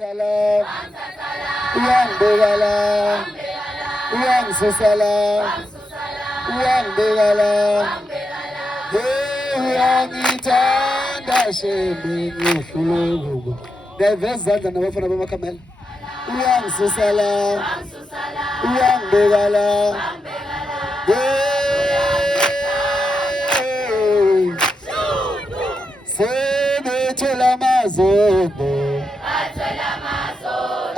Salam, yang begala, yang sesalam, yang begala, yang itanda shemingi shulugu. Deveza dana wafana bama kamel. Yang sesalam, yang begala, sebe chela mazondo.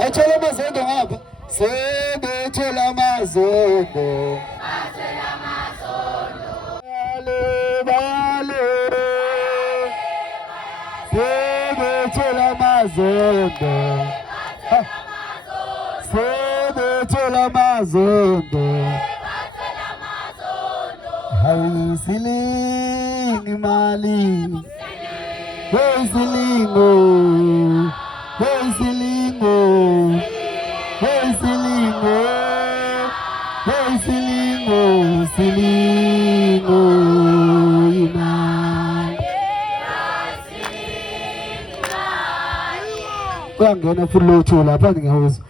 Achela mazondo ngapha. Sebe chela mazondo. Bale. Sebe chela mazondo. Sebe chela mazondo. Hai silingi mali. Hey silingo. Hey silingo. Hey silingo. Hey silingo. Silingo imali. Kwangena fulocho lapha ngiyahoza.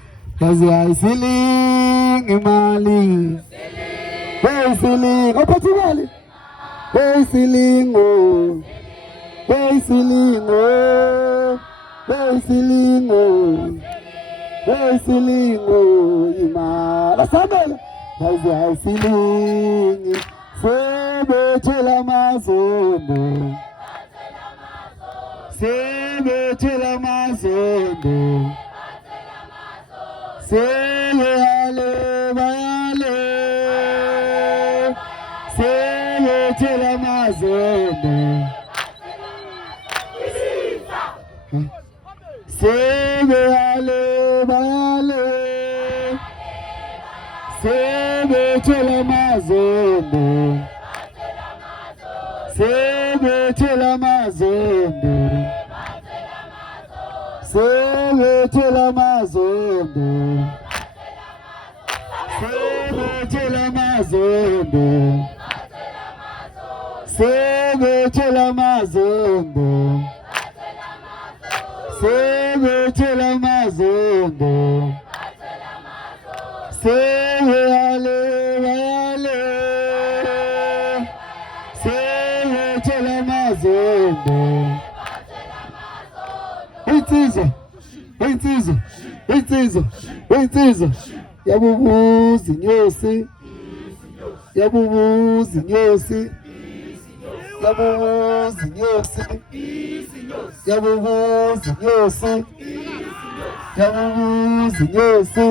Yazi hayi silingi imali. Hey silingo. Ophatha imali. Hey silingo. Hey silingo. Hey silingo. Hey silingo imali. Asabela. Yazi hayi silingi. Sebethela mazondo. Sebethela mazondo. Sele hale bayale. Sebethela mazondo. Sebe hale bayale. Sebe chela mazondo. Sebe chela mazondo. Sebe chela mazondo. Sebe chela mazondo. Sebe chela mazondo. Sebe chela mazondo. Sebe hale hale. Sebe chela mazondo. Insizwa. Insizwa. Insizwa. Insizwa. Yabubuzi nyosi. Yabubuzi nyosi. Yabubuzi nyosi. Yabubuzi nyosi. Yabubuzi nyosi.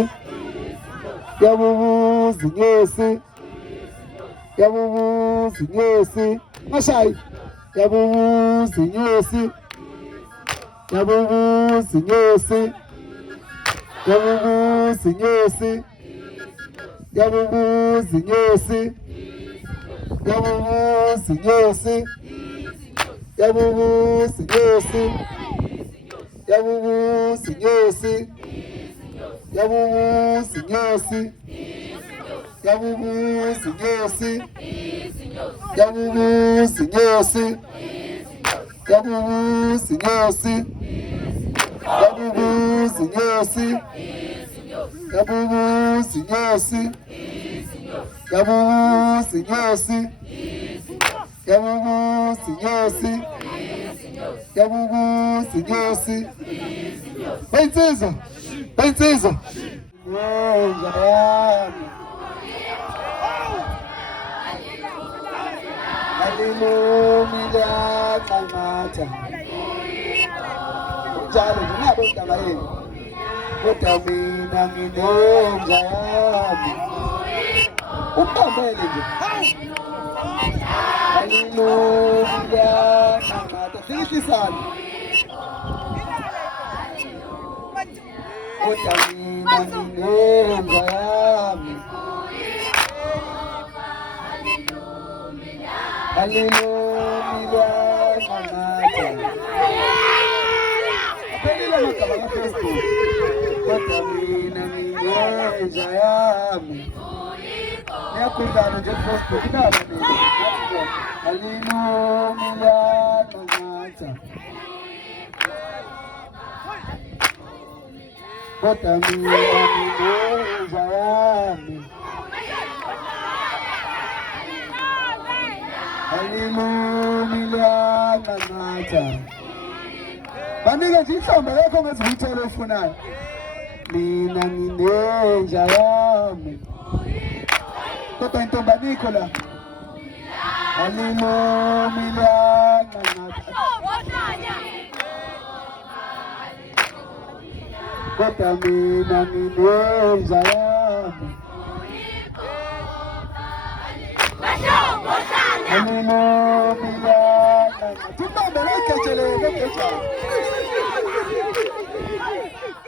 Yabubuzi nyosi. Yabubuzi nyosi. Mashai. Yabubuzi nyosi. Yabubuzi nyosi. Yabubuzi nyosi. Yabubuzi nyosi. Yabubuzi nyosi. Yabubuzi nyosi. Yabubuzi nyosi. Yabubuzi nyosi. Yabubuzi nyosi. Yabubuzi nyosi. Yabubuzi nyosi. Yabubuzi nyosi. Yabubuzi nyosi. Yabubuzi nyosi. Yabubuzi nyosi. Yabubuzi nyosi. Insizwa. Insizwa. Hallelujah, kamata. Njalo ngabo igama yenu. Kodwa mina nginenja yami. Umbambele nje. Hallelujah, kamata. Sikisana. Kodwa mina nginenja yami. Hallelujah, kamata. Apelile makaba ya Kristo. Kodwa mina nginenja yami. Niyakudala nje Kristo kudala mina. Hallelujah, kamata. kodwa mina nginenja yami. Hallelujah, nganatha. Banike nje ihlombe lekho ngezivithelo ofunayo. Mina nginenja yami. Kodwa intombi anikho la. Hallelujah, nganatha. Kodwa mina nginenja yami.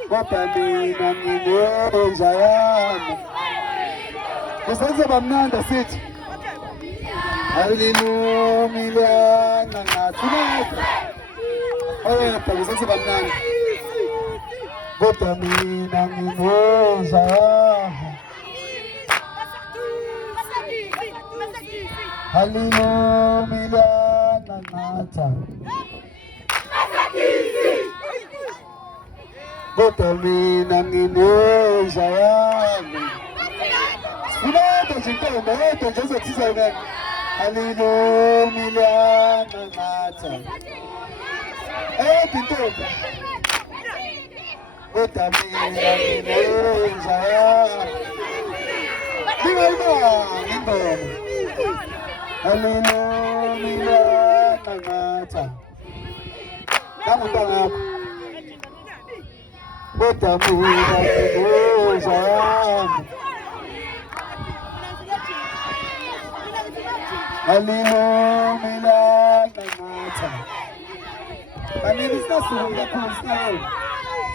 Kodwa mina nginenja yami. Kusenze bamnandi sithi. Hallelujah, nganatha. Oyedwa kusenze bamnandi. Kodwa mina nginenja yami. Hallelujah, nganatha. Kodwa mina nginenja yami. Sinode nje intombi, yedwa nje ezothiza yena. Hallelujah, nganatha. Eyodwa intombi. Kodwa mina nginenja yami. Ngingayibanga ingoma. Hallelujah, nganatha. Kamntwana wakho. Kodwa mina nginenja yami. Hallelujah, nganatha. Kanini sasuka kakhulu sinayo.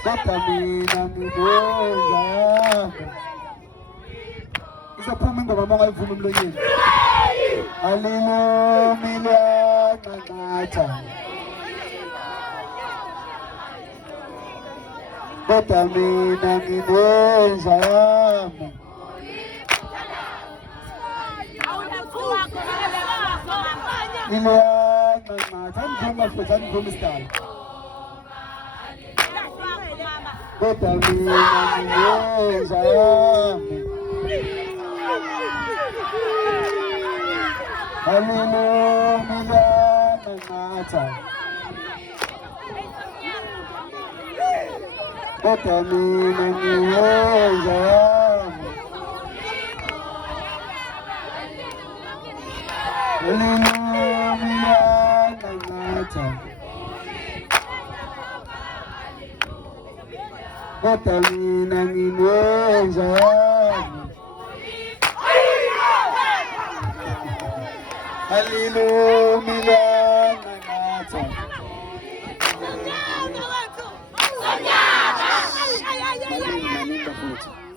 Kodwa mina nginenja yami. Isaphuma ingoma mangayivuma emlonyeni. Hallelujah, nganatha. Kodwa mina nginenja yami. Nganatha, angiphuma futhi angiphuma isigaba. Kodwa mina nginenja yami. Hallelujah, nganatha. Kodwa mina nginenja yami. Hallelujah, nganatha. Kodwa mina nginenja yami. Hallelujah, nganatha.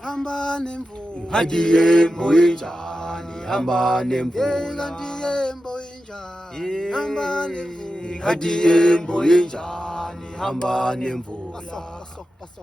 Hamba nemvula. Hadiyembo injani hamba nemvula. Hadiyembo injani hamba nemvula. Hadiyembo injani hamba nemvula. Paso.